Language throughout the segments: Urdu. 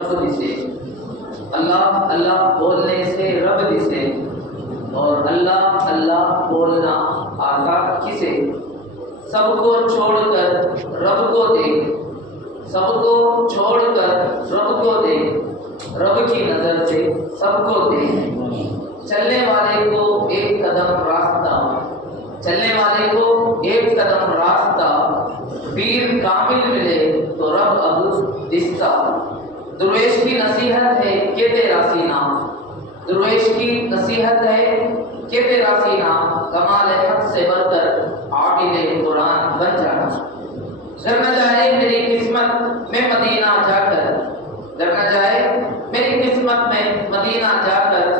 رب دسے، اللہ اللہ بولنے سے رب دسے، اور اللہ اللہ بولنا آتا کسے؟ سب کو چھوڑ کر رب کو دیکھ، سب کو چھوڑ کر رب کو دیکھ، رب کی نظر سے سب کو دیکھ۔ چلنے والے کو ایک قدم راستہ، چلنے والے کو ایک قدم راستہ، پیر کامل ملے تو رب اب دستا۔ درویش کی نصیحت ہے کہ تیرا سینہ، درویش کی نصیحت ہے کہ تیرا سینہ کمال حق سے بڑھ کر عامل قرآن بن جانا۔ گر نہ جائے میری قسمت میں مدینہ جا کر، گر نہ جائے میری قسمت میں مدینہ جا کر،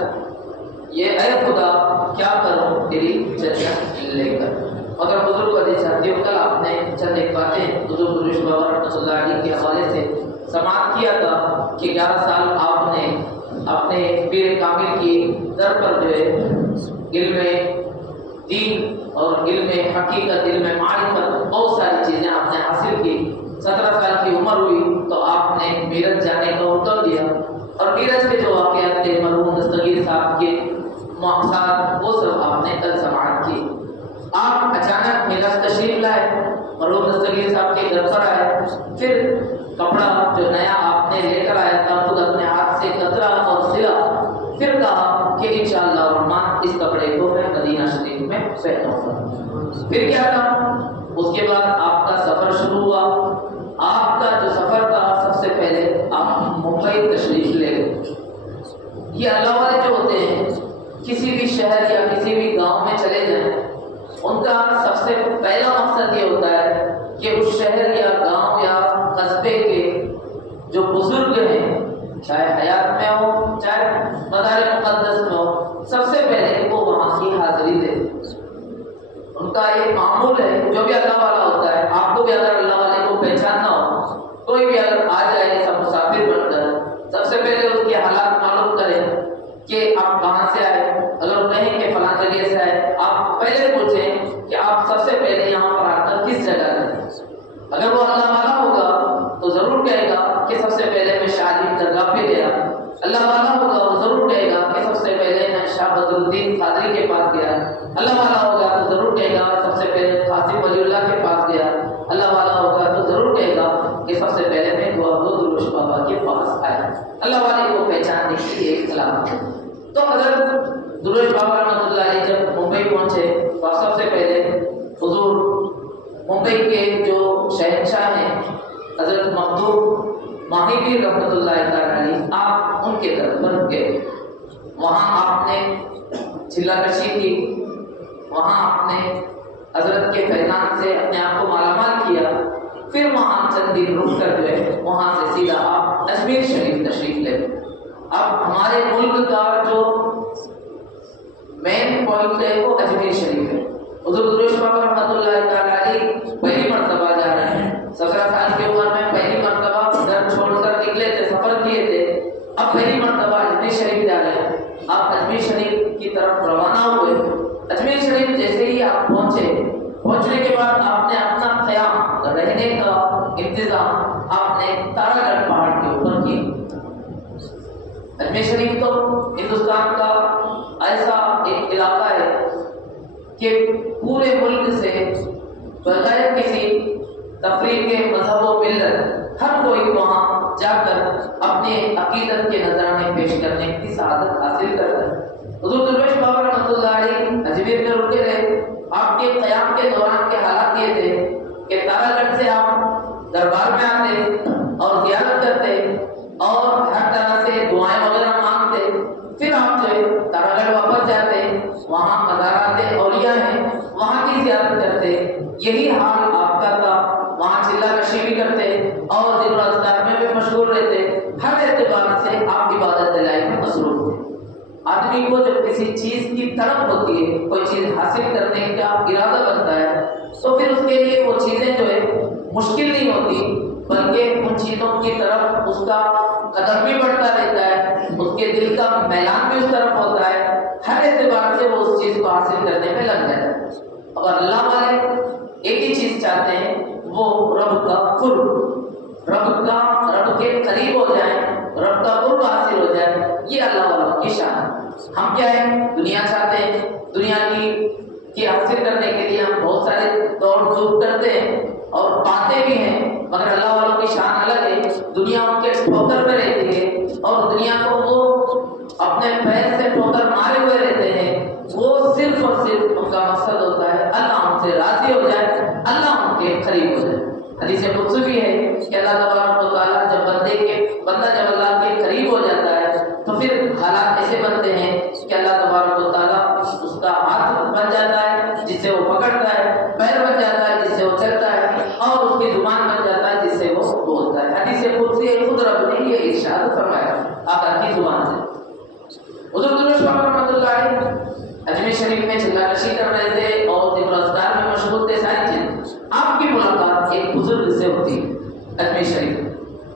یہ اے خدا کیا کروں تیری جنت لے کر۔ مگر حضور کو حدیث ہے، کل آپ نے چند ایک باتیں حضور درویش بابا رحمۃ اللہ علیہ کے حوالے سے سماعت کیا تھا کہ 11 سال آپ نے اپنے پیر کامل کی در پر جو ہے علم دین اور علم حقیقت، علم معرفت، بہت ساری چیزیں آپ نے حاصل کی۔ 17 سال کی عمر ہوئی تو آپ نے میرٹھ جانے کا حکم دیا، اور میرٹھ کے جو واقعات تھے مرحوم دستگیر صاحب کے ساتھ، وہ سب آپ نے کل سماعت کی۔ آپ اچانک میرٹھ تشریف لائے، مرحوم دستگیر صاحب کے گھر پر آئے، پھر کپڑا جو نیا آپ نے لے کر آیا تھا خود اپنے ہاتھ سے کترا اور سلا، پھر کہا کہ انشاءاللہ الرحمن اس کپڑے کو میں مدینہ شریف میں پہنوں گا۔ پھر کیا تھا؟ اس کے بعد آپ کا سفر شروع ہوا۔ آپ کا جو سفر تھا، سب سے پہلے آپ ممبئی تشریف لے گئے۔ یہ اللہ والے جو ہوتے ہیں، کسی بھی شہر یا کسی بھی گاؤں میں چلے جائیں، ان کا سب سے پہلا مقصد یہ ہوتا ہے کہ اس شہر یا گاؤں یا قصبے کے جو بزرگ ہیں، چاہے حیات میں ہو چاہے مزار مقدس میں ہو، سب سے پہلے وہ وہاں کی حاضری دے۔ ان کا یہ معمول ہے، جو بھی اللہ والا ہوتا ہے، آپ کو بھی اگر اللہ والے کو پہچاننا ہو، کوئی بھی اگر آ جائے سب مسافر بن کر، سب سے پہلے اس کے حالات معلوم کریں کہ آپ کہاں سے آئے۔ اگر کہیں کہ فلاں جگہ سے آئے، آپ پہلے پوچھیں کہ آپ سب سے پہلے یہاں پر آ کر کس جگہ سے۔ اگر وہ اللہ والا ہوگا تو ضرور کہے گا کہ سب سے پہلے میں شاہ علی درگاہ پہ گیا۔ اللہ والا ہوگا وہ ضرور کہے گا کہ سب سے پہلے میں شاہ بدر الدین قادری کے پاس گیا۔ اللہ والا ہوگا تو ضرور کہے گا سب سے پہلے قاسم ولی اللہ کے پاس گیا۔ اللہ والا ہوگا تو ضرور کہے گا کہ سب سے پہلے میں درویش بابا کے پاس آیا۔ اللہ والے کو پہچاننے کی ایک علامت ہے۔ تو حضرت درویش بابا رحمۃ اللہ علیہ جب ممبئی پہنچے تو سب سے پہلے حضور ممبئی کے جو شہنشاہ ہیں حضرت مخدوم ماہی پیر رحمۃ اللہ علیہ، آپ ان کے در پر گئے۔ وہاں آپ نے چلا کشی کی، وہاں آپ نے حضرت کے فیضان سے اپنے آپ کو مالا مال کیا۔ پھر وہاں چند دن رک کر جو ہے وہاں سے سیدھا آپ اجمیر شریف تشریف لے۔ اب ہمارے ملک کا جو مین پوائنٹ ہے وہ اجمیر شریف ہے۔ حضور درویش بابا رحمۃ اللہ علیہ پہلی مرتبہ جا رہے ہیں، 17 سال کی عمر میں پہلی مرتبہ گھر چھوڑ کر نکلے تھے، سفر کیے تھے، اب پہلی مرتبہ اجمیر شریف جا رہے ہیں۔ آپ اجمیر شریف کی طرف روانہ ہوئے۔ اجمیر شریف جیسے ہی آپ پہنچے، پہنچنے کے بعد آپ نے اپنا قیام رہنے کا انتظام آپ نے تارا گڑھ پہاڑ کے اوپر کیا۔ اجمیر شریف تو ہندوستان کا ایسا ایک علاقہ ہے کہ پورے ملک سے بغیر کسی تفریق کے مذہب و ملت ہر کوئی وہاں جا کر اپنے عقیدت کے نذرانے پیش کرنے کی سعادت حاصل کرتا ہے۔ حضور درویش بابا رحمۃ اللہ علیہ اجمیر میں رکے رہے۔ آپ کے قیام کے دوران کے حالات یہ تھے کہ تارا گڑھ سے آپ دربار میں آتے اور زیارت کرتے اور ہر طرح سے دعائیں وغیرہ مانگتے، پھر آپ جو ہے تارا گڑھ واپس جاتے، وہاں مزارات اولیاء ہیں وہاں کی زیارت کرتے۔ یہی حال آپ کا تھا، وہاں چلا کشی بھی کرتے اور ذکر و اذکار میں بھی مشغول رہتے۔ ہر اعتبار سے آپ عبادت الہی میں مصروف تھے۔ آدمی کو جب کسی چیز کی طلب ہوتی ہے، کوئی چیز حاصل کرنے کا ارادہ بنتا ہے، تو پھر اس کے لیے وہ چیزیں جو ہے مشکل نہیں ہوتی، بلکہ ان چیزوں کی طرف اس کا قدم بھی بڑھتا رہتا ہے، اس کے دل کا میلان بھی اس طرف ہوتا ہے، ہر اعتبار سے وہ اس چیز کو حاصل کرنے میں لگ جاتا ہے۔ اگر اللہ والے ایک ہی چیز چاہتے ہیں، وہ رب کا قرب، رب کے قریب ہو جائیں، ہم کیا ہے دنیا چاہتے ہیں، دنیا کی حاصل کرنے کے لیے ہم بہت سارے دوڑ دھوپ کرتے ہیں اور پاتے بھی ہیں، مگر اللہ والوں کی شان الگ ہے، دنیا ان کے ٹھوکر میں رہتی ہے اور دنیا کو وہ اپنے پیر سے ٹھوکر مارے ہوئے رہتے ہیں، وہ صرف اور صرف ان کا مقصد ہوتا ہے اللہ ان سے راضی ہو جائے، اللہ ان کے قریب ہو جائے۔ حدیث قدسی بھی ہے کہ اللہ تبارک و تعالیٰ جب بندہ جب اللہ کے قریب ہو جاتا ہے تو پھر حالات ایسے بنتے ہیں کہ اللہ تبارک و تعالیٰ اس کا ہاتھ بن جاتا ہے جس سے وہ پکڑتا ہے، پیر بن جاتا ہے جس سے وہ چلتا ہے، اور اس کی زبان بن جاتا ہے جس سے وہ بولتا ہے۔ حدیث قدسی خود رب نے یہ ارشاد فرمایا آقا کی زبان سے۔ حضور درود شریف رحمۃ اللہ علیہ اجمیر شریف میں چلا کشی کر رہے تھے اور ذکر اذکار میں مشغول تھے، ساری چیز۔ آپ کی ملاقات ایک بزرگ سے ہوتی ہے اجمیر شریف،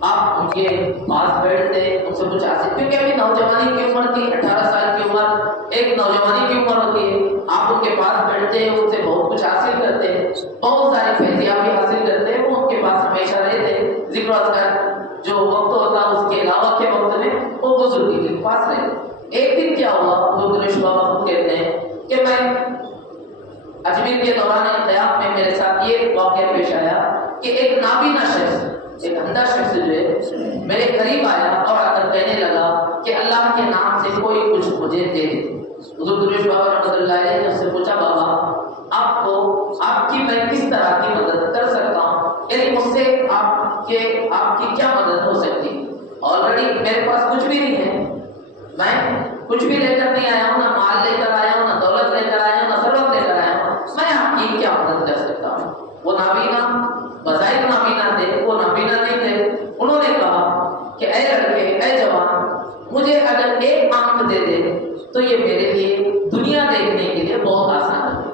آپ ان کے پاس بیٹھتے، ان سے کچھ حاصل، کیونکہ ابھی نوجوانی کی عمر تھی، 18 سال کی عمر ایک نوجوانی کی عمر ہوتی ہے، آپ ان کے پاس بیٹھتے ہیں، ان سے بہت کچھ حاصل کرتے ہیں، بہت ساری فیضیابی حاصل کرتے ہیں، وہ ان کے پاس ہمیشہ رہتے، ذکر اذکار جو وقت ہوتا اس کے علاوہ کے وقت میں وہ بزرگ کے پاس رہتے۔ ایک دن کیا ہوا، حضور درود بابا خود کہتے ہیں کہ میں اجمیر کے دوران قیام میں میرے ساتھ یہ واقعہ پیش آیا کہ ایک نابینا شخص، ایک اندھا شخص جو ہے میرے قریب آیا اور آ کر کہنے لگا کہ اللہ کے نام سے کوئی کچھ مجھے دے دے۔ حضور درود بابا رحمۃ اللہ علیہ نے اس سے پوچھا بابا آپ کی میں کس طرح کی مدد کر سکتا ہوں، یعنی مجھ سے آپ کی کیا مدد ہو سکتی؟ آلریڈی میرے پاس کچھ بھی نہیں ہے، میں کچھ بھی لے کر نہیں آیا ہوں، نہ مال لے کر آیا ہوں، نہ دولت لے کر آیا ہوں، نہ ثروت لے کر آیا ہوں، میں آپ کی کیا مدد کر سکتا ہوں؟ وہ نابینا بظاہر نابینا تھے، وہ نابینا نہیں تھے، انہوں نے کہا کہ اے لڑکے، اے جوان، مجھے اگر ایک آنکھ دے دے تو یہ میرے لیے دنیا دیکھنے کے لیے بہت آسان ہے۔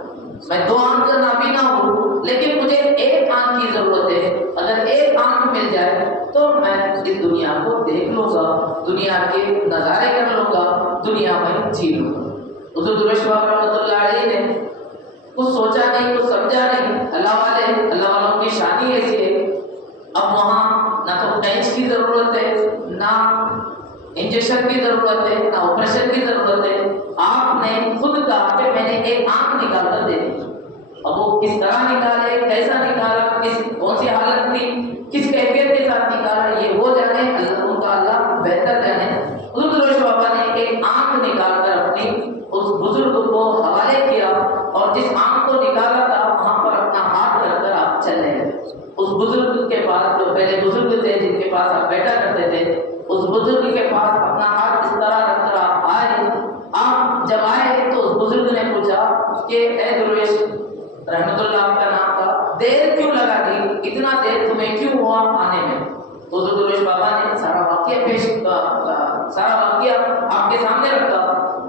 میں 2 آنکھ کا نابینا ہوں لیکن مجھے ایک آنکھ کی ضرورت ہے، اگر ایک آنکھ مل جائے تو میں اس دنیا کو دیکھ لوں گا، دنیا کے نظارے کر لوں گا، دنیا میں جی لوں گا۔ حضور درود شریف رحمۃ اللہ علیہ نے کچھ سوچا نہیں، کچھ سمجھا نہیں، اللہ والوں کی شانی ایسی ہے۔ اب وہاں نہ تو پینچ کی ضرورت ہے، نہ انجیکشن کی ضرورت ہے، نہ آپریشن کی ضرورت ہے، آپ نے خود کہا کہ میں نے ایک آنکھ نکال کر دے دی۔ اب وہ کس طرح نکالے، کیسا نکالا، کون سی حالت تھی، کس کیفیت کے ساتھ نکالا، یہ وہ جانے، ان کا اللہ بہتر جانے۔ حضور درود شریف بابا نے ایک آنکھ نکال کر اپنی اس بزرگ کو حوالے کیا اور جس آنکھ کو نکالا تھا وہاں پر اپنا ہاتھ رکھ کر آپ چلنے لگے۔ اس بزرگ کے پاس، جو پہلے بزرگ تھے جن کے پاس آپ بیٹھا کرتے تھے، اس بزرگ کے پاس اپنا ہاتھ اس طرح رکھ کر آپ آئے۔ آپ جب آئے تو اس بزرگ نے پوچھا کہ اے درویش، رحمت اللہ آپ کا نام تھا، دیر کیوں لگا دی، اتنا دیر تمہیں کیوں ہوا آنے میں؟ تو حضور درود بابا نے سارا واقعہ آپ کے سامنے رکھا،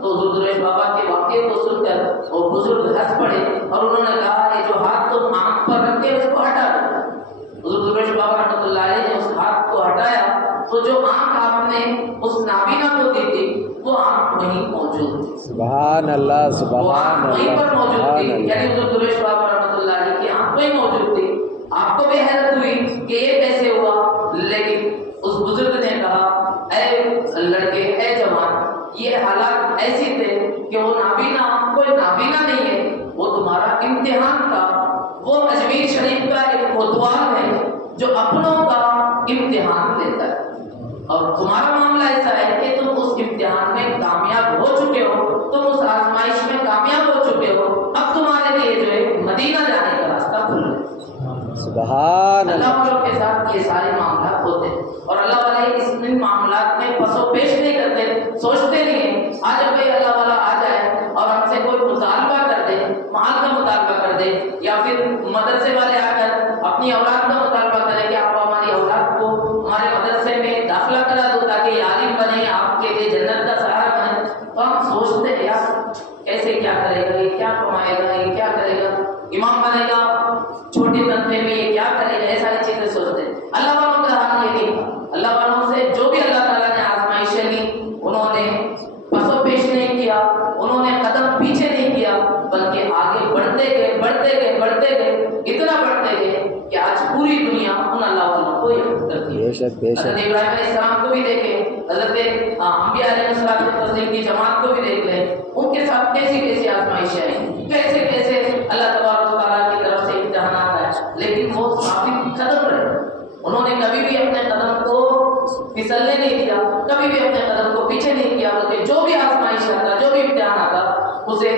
تو حضور درود بابا کے واقعے کو سن کر وہ بزرگ ہنس پڑے اور انہوں نے کہا یہ جو ہاتھ تم آنکھ پر رکھ کے اس کو ہٹا دو۔ حضور درود بابا رحمۃ اللہ علیہ نے اس ہاتھ کو ہٹایا تو جو آنکھ آپ نے اس نابینا کو دی تھی وہ آنکھ وہیں موجود تھی۔ سبحان اللہ، سبحان اللہ، وہیں پر موجود تھی، یعنی حضور درود بابا رحمۃ اللہ علیہ کی آنکھ وہیں موجود تھی۔ آپ کو بھی حیرت ہوئی کہ یہ کیسے ہوا، لیکن اس بزرگ نے کہا اے لڑکے، اے جوان، یہ حالات ایسی تھے کہ وہ نابینا کوئی نابینا نہیں ہے، وہ تمہارا امتحان تھا۔ وہ اجمیر شریف کا ایک کوتوال ہے جو اپنوں کا امتحان لیتا ہے، اور تمہارا معاملہ ایسا ہے کہ تم اس امتحان میں کامیاب ہو چکے ہو، تم اس آزمائش میں کامیاب ہو چکے ہو، اب تمہارے لیے جو ہے مدینہ جانے کا راستہ کھل رہا ہے۔ سبحان اللہ والوں کے ساتھ یہ سارے معاملات ہوتے ہیں، اور اللہ والے ان معاملات میں پس و پیش نہیں کرتے، سوچتے نہیں ہیں آج کوئی اللہ والا آ جائے اور ہم سے کوئی مطالبہ کر دے، مال کا مطالبہ کر دے، یا پھر مدرسے والے آ کر اپنی اولاد کا مطالبہ کریں کہ آپ ہماری اولاد کو ہمارے مدرسے میں داخلہ کرا دو تاکہ یہ عالم بنے، آپ کے لیے جنت کا سہارا بنے، تو ہم سوچتے ہیں یار کیسے کیا کرے گا، یہ کیا کمائے گا، یہ کیا کرے گا، امام بنے گا چھوٹی تنخواہ میں، یہ کیا کرے گا، یہ ساری چیزیں سوچتے ہیں۔ اللہ والوں کا حال یہ نہیں، اللہ والوں سے جو بھی اللہ تعالیٰ نے آزمائشیں لی انہوں نے پس و پیش نہیں کیا، انہوں نے قدم پیچھے نہیں کیا، بلکہ آگے بڑھتے گئے، بڑھتے گئے، بڑھتے گئے، اتنا بڑھتے گئے کہ آج پوری دنیا ان اللہ والوں کو یاد کرتی ہے۔ بے شک، بے شک۔ حضرت ابراہیم علیہ السلام کو بھی دیکھیں، حضرت انبیاء علیہ السلام کی جماعت کو بھی دیکھ لیں، ان کے ساتھ کیسی کیسی آزمائشیں آئیں، کیسے کیسے اللہ تبارک و تعالیٰ کی طرف سے امتحانات آئے، لیکن وہ ثابت قدم رہے۔ انہوں نے کبھی بھی اپنے قدم کو پھسلنے نہیں دیا، کبھی بھی اپنے قدم کو پیچھے نہیں کیا، بلکہ جو بھی آزمائش آتا، جو بھی امتحان آتا، اسے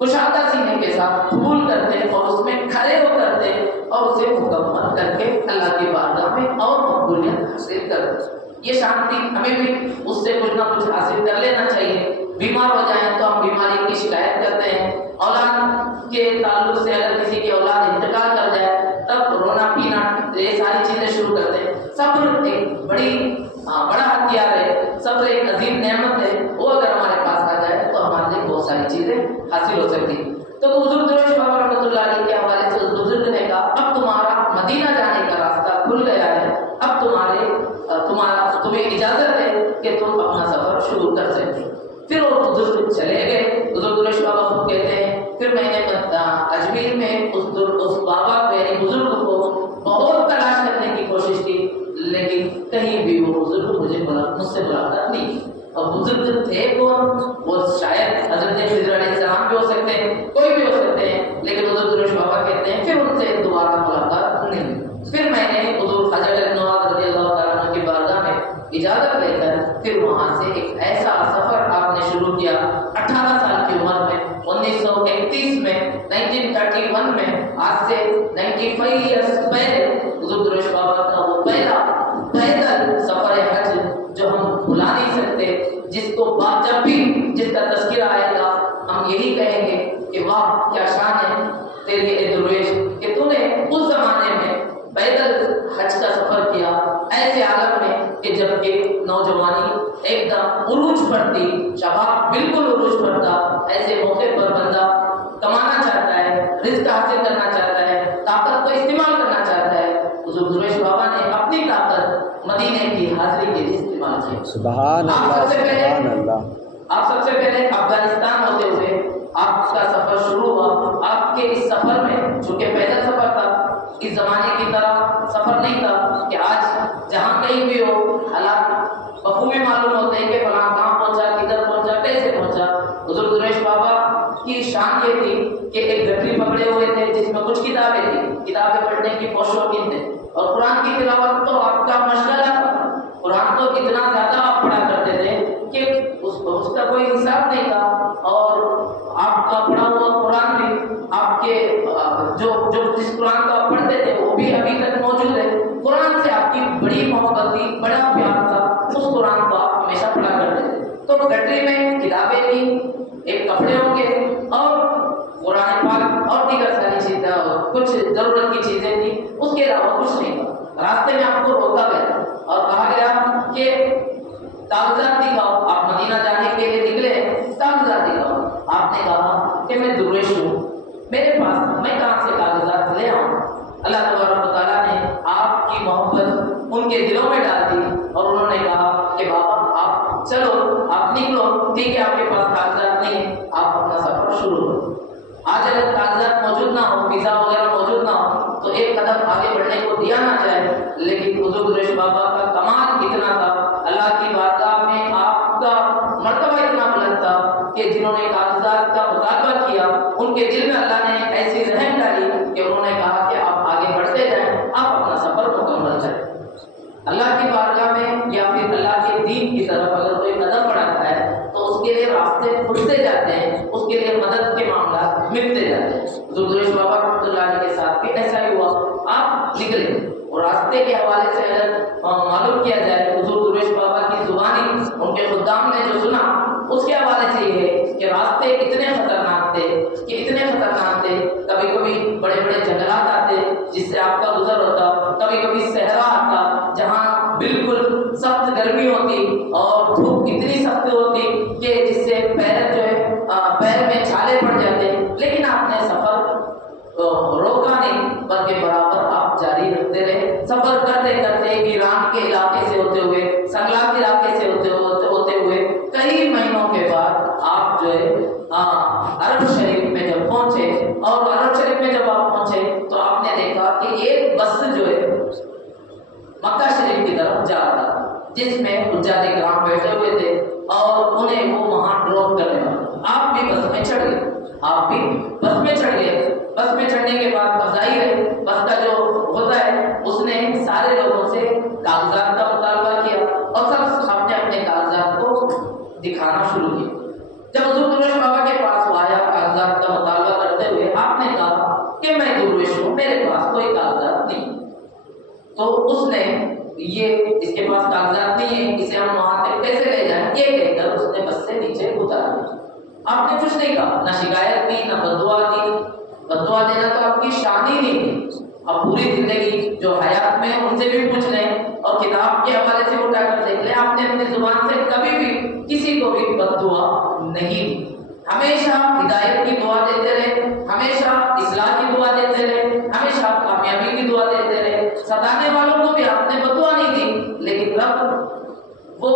کشادہ سینے کے ساتھ قبول کرتے اور اس میں کھڑے ہو کرتے اور اسے مکمل کر کے اللہ کی بارگاہ میں اور مقبولیت حاصل کرتے۔ یہ شانتی ہمیں بھی اس سے کچھ نہ کچھ حاصل کر لینا چاہیے۔ بیمار ہو جائیں تو ہم بیماری کی شکایت کرتے ہیں، اولاد کے تعلق سے اگر کسی کی اولاد انتقال کر جائے تب رونا پینا یہ ساری چیزیں شروع کرتے ہیں۔ صبر ایک بڑا ہتھیار ہے، صبر ایک عظیم نعمت ہے، وہ اگر ہمارے پاس آ جائے تو ہمارے لیے بہت ساری چیزیں حاصل ہو سکتی۔ تو بزرگ درویش بابا رحمۃ اللہ علیہ کے حوالے سے اس بزرگ نے کہا اب تمہارا مدینہ جانے کا راستہ کھل گیا ہے، اب تمہیں اجازت ہے کہ تم اپنا سفر شروع کر سکتے۔ پھر وہ بزرگ چلے گئے۔ بزرگ درویش بابا خود کہتے ہیں پھر میں نے اجمیر میں اس بابا کو یعنی بزرگ کو بہت تلاش کرنے کی کوشش کی، لیکن کہیں بھی وہ بزرگ مجھ سے ملاقات نہیں کی۔ اور بزرگ تھے کون؟ وہ شاید حضرت خضر علیہ السلام بھی ہو سکتے ہیں، کوئی بھی ہو سکتے ہیں، لیکن بزرگ درویش بابا کہتے ہیں پھر ان سے دوبارہ ملاقات نہیں۔ پھر میں نے حضور حضرت نواز رضی اللہ تعالیٰ عنہ کی بارگاہ میں اجازت لے کر پھر وہاں سے ایک ایسا سفر آپ نے شروع کیا 18 سال کی عمر میں، 1931 میں، 1931 میں، آج سے 95 ایئرس پہلے حضور درویش بابا کا وہ پہلا پیدل سفر حج جو ہم بھلا نہیں سکتے، جس کو جب بھی جس کا تذکرہ آئے گا ہم یہی کہیں گے کہ واہ کیا شان ہے تیری اے درویش کہ تو نے اس زمانے میں پیدل حج کا سفر کیا، ایسے عالم میں کہ جب کہ نوجوانی ایک دم عروج پر تھی، شباب بالکل عروج پر تھا، ایسے موقع پر بندہ کمانا چاہتا ہے، رزق حاصل کرنا چاہتا ہے، طاقت کو استعمال کرنا چاہتا ہے۔ حضور درویش بابا نے اپنی طاقت مدینے کی حاضری کے لیے استعمال کی۔ سبحان اللہ، سبحان اللہ۔ آپ سب سے پہلے افغانستان ہوتے ہوئے آپ کا سفر شروع ہوا۔ آپ کے اس سفر میں چونکہ پیدل سفر تھا، اس زمانے کی طرح سفر نہیں تھا کہ آج جہاں کہیں بھی ہو حالات بخوبی معلوم ہوتے ہیں کہ فلاں کہاں پہنچا، کدھر پہنچا، کیسے پہنچا۔ حضور درویش بابا کی شان یہ تھی کہ ایک گٹری پکڑے ہوئے تھے جس میں کچھ کتابیں تھیں، کتابیں پڑھنے کی بہت شوقین تھے، اور قرآن کی تلاوت تو آپ کا مشغلہ تھا۔ قرآن تو اتنا زیادہ آپ پڑھا کرتے تھے کہ اس کا کوئی حساب نہیں تھا، اور آپ کا پڑھا ہوا قرآن بھی آپ کے جو جس قرآن کو آپ پڑھتے تھے وہ بھی ابھی تک موجود ہے۔ قرآن سے آپ کی بڑی محبت تھی، بڑا پیار تھا، اس قرآن کو آپ ہمیشہ پڑھا کرتے تھے۔ تو گٹری میں کتابیں تھیں، ایک کپڑے ہوں گے اور قرآن پاک اور دیگر ساری چیزیں، کچھ ضرورت کی چیزیں تھیں، اس کے علاوہ کچھ نہیں تھا۔ راستے میں آپ کو روکا گیا اور کہا گیا کہ کاغذات دکھاؤ، آپ مدینہ جانے کے لیے نکلے، کاغذات دکھاؤ۔ آپ نے کہا کہ میں درویش ہوں، میرے پاس میں کہاں سے کاغذات لے آؤں؟ اللہ تبارک و تعالیٰ نے آپ کی محبت ان کے دلوں میں ڈال دی اور انہوں نے کہا کہ بابا آپ چلو، آپ نکلو، ٹھیک ہے آپ کے پاس کاغذات نہیں ہیں، آپ اپنا سفر شروع کرو۔ آج اگر کاغذات موجود نہ ہو، ویزا وغیرہ موجود نہ ہو تو ایک قدم آگے بڑھنے کو دیا نہ جائے، لیکن حضور درویش بابا کا کمال اتنا تھا، اللہ کی بارگاہ میں آپ کا مرتبہ اتنا بلند تھا کہ جنہوں نے کاغذات کا مطالبہ کیا ان کے دل میں اللہ نے ایسی رحم ڈالی کہ انہوں نے کہا کہ آپ آگے بڑھتے جائیں، آپ اپنا سفر مکمل کریں۔ اللہ کی بارگاہ میں یا پھر اللہ کے دین کی طرف اگر کوئی قدم بڑھاتا ہے تو اس کے لیے راستے کھلتے جاتے ہیں، اس کے لیے مدد کے معاملات ملتے جاتے ہیں۔ حضور درویش بابا رحمۃ اللہ علیہ کے ساتھ بھی ایسا ہی ہوا۔ آپ نکلے اور راستے کے حوالے سے اگر معلوم کیا جائے تو حضور درویش بابا کی زبانی ان کے خدام نے جو سنا اس کے حوالے سے یہ ہے کہ راستے اتنے خطرناک تھے کہ اتنے خطرناک تھے، کبھی کبھی بڑے بڑے جنگلات آتے جس سے آپ کا گزر ہوتا، کبھی کبھی صحرا آتا جہاں بالکل سخت گرمی ہوتی اور دھوپ اتنی سخت ہوتی کہ جس سے پیر جو ہے پیر میں چھالے پڑ جاتے، لیکن آپ نے سفر روکا نہیں بلکہ برابر آپ جاری رکھتے رہے۔ سفر کرتے کرتے ایران کے علاقے سے ہوتے ہوئے، سنگلاق علاقے سے ہوتے ہوئے کئی مہینوں کے بعد آپ جو ہے عرب شریف میں جب پہنچے، اور عرب شریف میں جب آپ پہنچے تو آپ نے دیکھا کہ ایک بس جو ہے مکہ شریف کی طرف جا رہا تھا، جس میں حجاج کرام بیٹھے ہوئے تھے اور انہیں وہ وہاں ڈراپ کرنے والا. آپ بھی بس میں چڑھ گئے, آپ بھی بس میں چڑھ گئے. بس میں چڑھنے کے بعد اب ظاہر ہے بس کا جو ہوتا ہے اس نے سارے لوگوں سے کاغذات کا مطالبہ کیا اور سب اپنے اپنے کاغذات کو دکھانا شروع کیا. جب حضور درویش بابا کے پاس وہ آیا کاغذات کا مطالبہ کرتے ہوئے, آپ نے کہا کہ میں درویش ہوں, میرے پاس کوئی کاغذات نہیں. تو اس نے اس کے پاس کاغذات نہیں ہے, اسے ہم وہاں تک کیسے لے جائیں, یہ کہہ کر اس نے بس سے نیچے اتار دیا. آپ نے کچھ نہیں کہا, نہ شکایت کی نہ بددعا دی. بددعا دینا تو آپ کی شان ہی نہیں ہے. اب پوری زندگی جو حیات میں ان سے بھی پوچھ لیں اور کتاب کے حوالے سے اٹھا کر دیکھ لیں, آپ نے اپنی زبان سے کبھی بھی کسی کو بھی بددعا نہیں دی. ہمیشہ ہدایت کی دعا دیتے رہے, ہمیشہ اصلاح کی دعا دیتے رہے, ہمیشہ کامیابی کی دعا دیتے رہے. ستانے والوں کو بھی آپ نے بددعا نہیں دی, لیکن رب وہ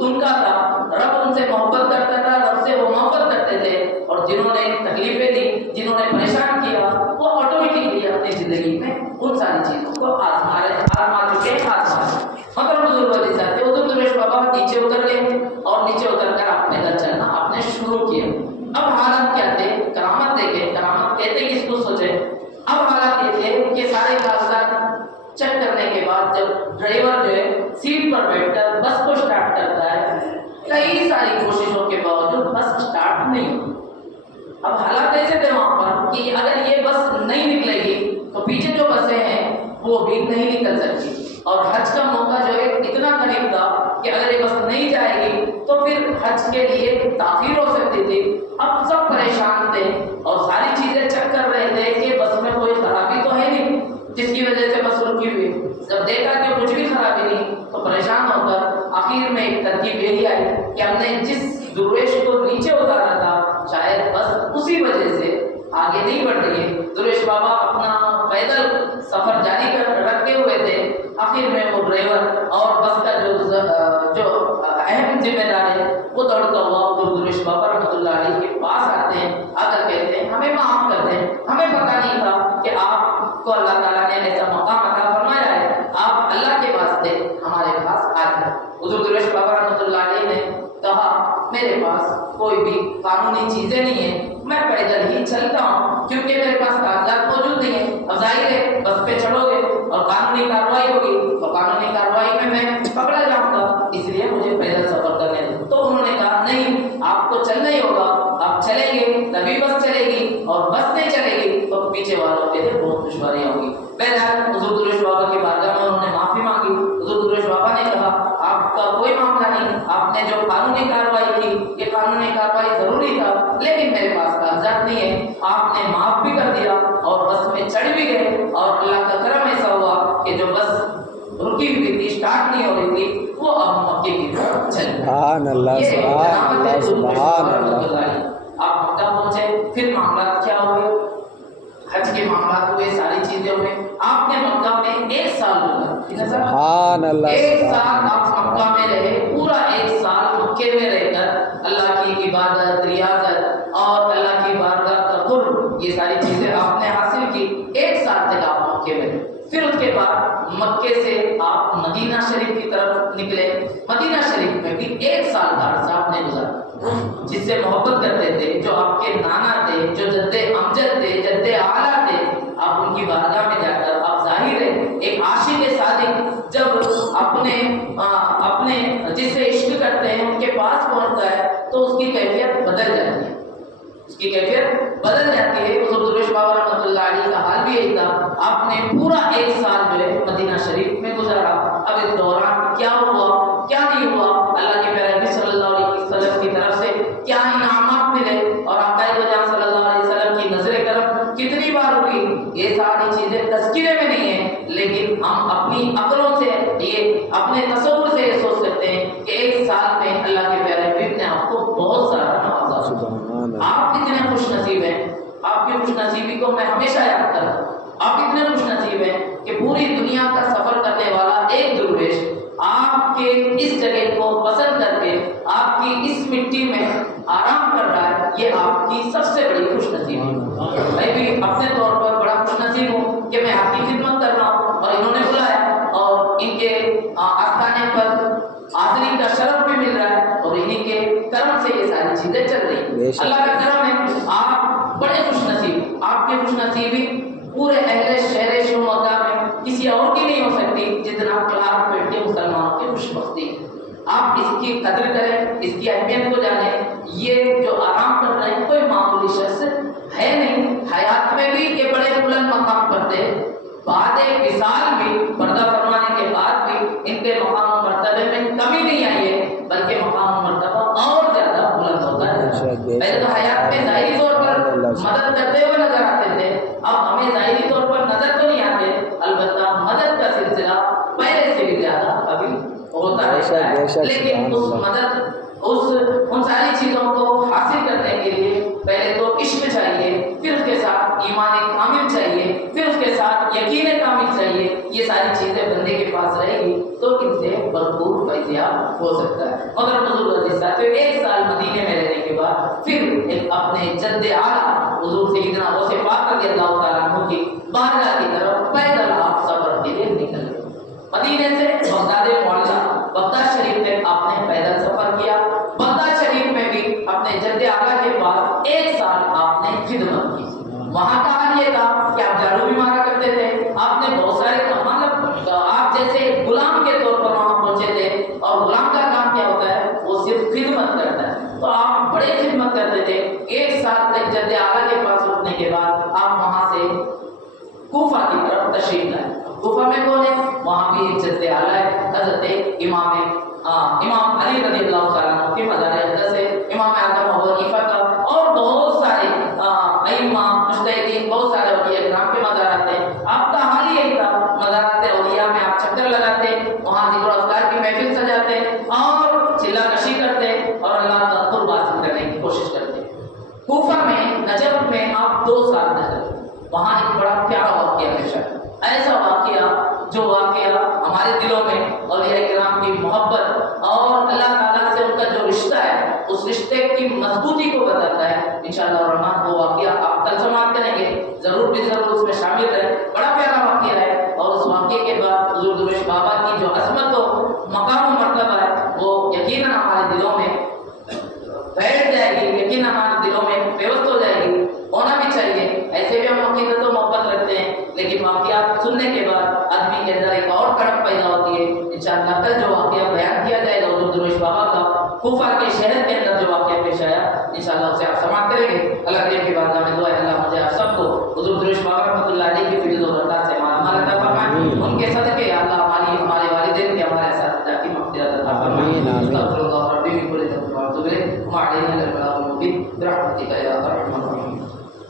ان کا تھا, رب ان سے محبت کرتا تھا, رب سے وہ محبت کرتے تھے. اور جنہوں نے تکلیفیں دی, جنہوں نے پریشان کیا, وہ آٹومیٹکلی اپنی زندگی میں ان ساری چیزوں کو آزما چکے ہیں. مگر بزرگ والی صاحب تھے, حضور درویش بابا نیچے اتر گئے اور نیچے اتر کر اپنے گھر چلنا آپ نے شروع کیا. اب حالات کیا تھے, کرامت دیکھیں, کرامت کہتے کس کو سوچے. اب حالات یہ تھے کہ سارے کاغذات چیک کرنے کے بعد جب ڈرائیور جو ہے سیٹ پر بیٹھ کر بس کو اسٹارٹ کرتا ہے, کئی ساری کوششوں کے باوجود بس اسٹارٹ نہیں ہوتی. اب حالات ایسے تھے وہاں پر کہ اگر یہ بس نہیں نکلے گی تو پیچھے جو بسیں ہیں وہ بھی نہیں نکل سکتی. اور حج کا موقع جو ہے اتنا قریب تھا کہ اگر یہ بس نہیں جائے گی تو پھر حج کے لیے تاخیر ہو سکتی تھی. اب سب پریشان تھے اور ساری چیزیں چیک کر رہے تھے کہ بس میں کوئی خرابی تو ہے نہیں جس کی وجہ سے بس رکی ہوئی. جب دیکھا کہ کچھ بھی خرابی نہیں تو پریشان ہو کر آخر میں ایک ترکیب یہی آئی کہ ہم نے جس درویش کو نیچے اتارا تھا شاید بس اسی وجہ سے آگے نہیں بڑھ رہی ہے. درویش بابا اپنا پیدل سفر جاری رکھے ہوئے تھے. آخر میں وہ ڈرائیور اور بس کا جو اہم ذمہ دار ہے وہ دوڑتا ہوا حضور درویش بابا رحمۃ اللہ علیہ کے پاس آتے ہیں, آ کر کہتے ہیں ہمیں معاف کر دیں, ہمیں پتہ نہیں تھا کہ آپ کو اللہ تعالیٰ نے ایسا مقام عطا فرمایا ہے, آپ اللہ کے واسطے ہمارے پاس آ جائیں. حضور درویش بابا رحمۃ اللہ علیہ نے کہا میرے پاس کوئی بھی قانونی چیزیں نہیں ہیں, میں پیدل ہی چلتا ہوں کیونکہ میرے پاس کاغذات موجود نہیں ہیں. اب ظاہر ہے بس پہ چڑھو گے اور قانونی کارروائی ہوگی تو قانونی کارروائی میں پکڑا جاؤں گا, اس لیے مجھے پیدل سفر کرنے دیں. تو انہوں نے کہا نہیں, آپ کو چلنا ہی ہوگا, آپ چلیں گے تبھی بس چلے گی اور بس نہیں چلے گی تو پیچھے والوں کے لیے بہت دشواریاں ہوں گی. بہرحال حضور درویش بابا کی بارگاہ میں انہوں نے معافی مانگی. حضور درویش بابا نے کہا آپ کا کوئی معاملہ نہیں, آپ نے جو قانونی کارروائی کی یہ قانونی کارروائی ضروری تھا لیکن میرے پاس کاغذات نہیں ہے. آپ نے معاف بھی کر دیا اور بس میں چڑھ بھی گئے اور اللہ کا کرم ایسا ہوا کہ جو بس رکی ہوئی تھی, اسٹارٹ نہیں ہو رہی تھی, وہ اب مکے کی طرف چل گئی. سبحان اللہ, سبحان اللہ, سبحان اللہ. آپ مکہ پہنچے, پھر معاملات کیا ہوئے, حج کے معاملات ہوئے, ساری چیزیں ہوئے. آپ نے مکہ میں 1 سال گزارا. سبحان اللہ, 1 سال آپ مکہ میں رہے, پورا 1 سال مکے میں رہ کر اللہ کی عبادت, ریاضت اور اللہ کی بارگاہ کا قرب, یہ ساری چیزیں آپ نے حاصل کی. 1 سال تک آپ مکے میں رہے. پھر اس کے بعد مکے سے آپ مدینہ شریف کی طرف نکلے. مدینہ شریف میں بھی 1 سال کا عرصہ آپ نے گزارا. جس سے محبت کرتے تھے, جو آپ کے نانا تھے, جو جد امجد تھے, جد اعلیٰ تھے, آپ ان کی بارگاہ میں جا کر آپ ظاہر ہے ایک عاشق صادق جب اپنے جس سے عشق کرتے ہیں ان کے پاس پہنچتا ہے تو اس کی کیفیت بدل جاتی ہے, اس کی کیفیت بدل جاتی ہے. حضور درویش بابا رحمۃ اللہ علیہ کا حال بھی یہی تھا. آپ نے پورا 1 سال جو ہے مدینہ شریف میں گزارا. اب اس دوران کیا ہوا کیا نہیں ہوا, اللہ کے پیارے نبی صلی اللہ علیہ وسلم کی طرف سے کیا انعامات ملے اور آقا دو جہاں صلی اللہ علیہ وسلم کی نظر کرم کتنی بار ہوئی, یہ ساری چیزیں تذکرے میں نہیں ہیں. لیکن ہم اپنی عقلوں سے, یہ اپنے تصور سے یہ سوچ سکتے ہیں کہ 1 سال میں اللہ کے پیارے نبی نے آپ کو بہت سارا نوازا. آپ کتنے خوش نصیب ہیں, آپ کی خوش نصیبی کو میں ہمیشہ یاد کرتا ہوں. آپ کتنے خوش نصیب ہیں کہ پوری دنیا کا سفر کرنے والا ایک درویش آپ کے اس جگہ کو پسند کر کے آپ کی اس مٹی میں آرام کر رہا ہے. یہ آپ کی سب سے بڑی خوش نصیبی ہے. میں بھی اپنے طور پر بڑا خوش نصیب ہوں کہ میں آپ کی خدمت کر رہا ہوں اور انہوں نے بلایا اور ان کے آستانے پر چیزیں چل رہی بے ہیں. شک. اللہ کا کرم ہے، آپ بڑے خوش نصیب. آپ کی خوش نصیبی پورے اہل شہر شیوموگا میں کسی اور کی نہیں ہو سکتی جتنا کلارک پیٹ کے مسلمانوں کی خوش بختی ہے. آپ اس کی قدر کریں، اس کی اہمیت کو جانیں. یہ جو آرام کر رہے ہیں کوئی معمولی شخص ہے نہیں. حیات میں بھی یہ بڑے بلند مقام کرتے ہیں، بعد وصال بھی پردہ فرمانے کے بعد بھی ان کے مقام و مرتبے میں کمی نہیں آئی ہے، بلکہ مقام و مرتبہ اور زیادہ بلند ہوتا ہے. پہلے تو حیات میں ظاہری طور پر مدد کرتے ہوئے نظر آتے تھے، اب ہمیں ظاہری طور پر نظر تو نہیں آتے، البتہ مدد کا سلسلہ پہلے سے بھی زیادہ ابھی ہوتا رہتا ہے. لیکن اس مدد ان ساری چیزوں کو حاصل کرنے کے لیے پہلے تو عشق چاہیے، پھر اس کے ساتھ ایمان کامل چاہیے، پھر اس کے ساتھ یقین کامل چاہیے. یہ ساری چیزیں بندے کے پاس رہے گی تو ان سے بھرپور فیضیاب ہو سکتا ہے. مگر بزرگ عزیز ساتھیو، 1 سال مدینے میں رہنے کے بعد پھر ایک اپنے جد اعلیٰ حضور سیدنا غوث پاک رضی اللہ تعالیٰ عنہ کی بارگاہ کی طرف پیدل آپ سفر کے لیے نکل گئے. مدینے سے بغداد معلیٰ بغداد شریف تک آپ نے پیدل سفر کیا. بغداد شریف میں بھی اپنے جد اعلیٰ کے پاس 1 سال آپ نے خدمت کی. وہاں کا حال یہ تھا کہ آپ جھاڑو بھی مارا کرتے تھے، آپ نے بہت سارے مطلب آپ جیسے غلام کے طور پر وہاں پہنچے تھے، اور غلام کا کام کیا ہوتا ہے؟ وہ صرف خدمت کرتا ہے. تو آپ بڑے خدمت کرتے تھے. 1 سال تک جد اعلیٰ کے پاس رکنے کے بعد آپ وہاں سے کوفہ کی طرف تشریف لائے. کوفہ میں کون ہے؟ وہاں بھی ایک جد اعلیٰ ہے، حضرت امام علی رضی اللہ تعالیٰ عنہ کے مزار اقدس ہے، امام اعظم ابو حنیفہ کا، اور بہت سارے ائمہ مجتہدین، بہت سارے اولیاء کرام کے مزارات ہیں. آپ کا حال ہی یہی تھا، مزارات اولیاء میں آپ چکر لگاتے، وہاں ذکر و اذکار کی محفل سجاتے اور چلہ کشی کرتے اور اللہ کا قرب حاصل کرنے کی کوشش کرتے. کوفہ میں نجف میں آپ 2 سال گزرے. وہاں ایک بڑا پیارا واقعہ پیش آیا، ایسا واقعہ جو واقعہ ہمارے دلوں میں اولیاء کرام کی محبت اور اللہ تعالیٰ سے ان کا جو رشتہ ہے اس رشتے کی مضبوطی کو بتاتا ہے. انشاءاللہ الرحمن وہ واقعہ آپ کل سماعت کریں گے، ضرور بھی ضرور اس میں شامل رہیں. بڑا پیارا واقعہ ہے، اور اس واقعے کے بعد حضور درویش بابا کی جو عظمت و مقام و مرتبہ ہے وہ یقیناً ہمارے دلوں میں بیٹھ جائے گی، یقیناً ہمارے دلوں میں پیوست ہو جائے گی. ہونا بھی چاہیے، ایسے بھی ہم عقیدت و محبت رکھتے ہیں، لیکن واقعات سننے کے بعد آدمی کے اندر ایک اور تڑپ پیدا ہوتی ہے. انشاءاللہ کل جو واقعہ بیان کیا جائے گا حضور درویش بابا کا کوفہ کے شہر کے اندر جو واقعہ پیش آیا، انشاءاللہ اسے آپ سماعت کریں گے. اللہ کریم کی بارگاہ میں دعا ہے اللہ مجھے آپ سب کو حضور درویش بابا رحمۃ اللہ علیہ کی فضل و برکات سے مالا عطا فرمائے. ان کے صدقے اللہ ہمارے والدین کے، ہمارے اساتذہ کی مغفرت عطا فرمائے. استغفر اللہ ربی من کل ذنب واتوب الیہ وما علینا الا البلاغ المبین برحمتک یا ارحم الراحمین.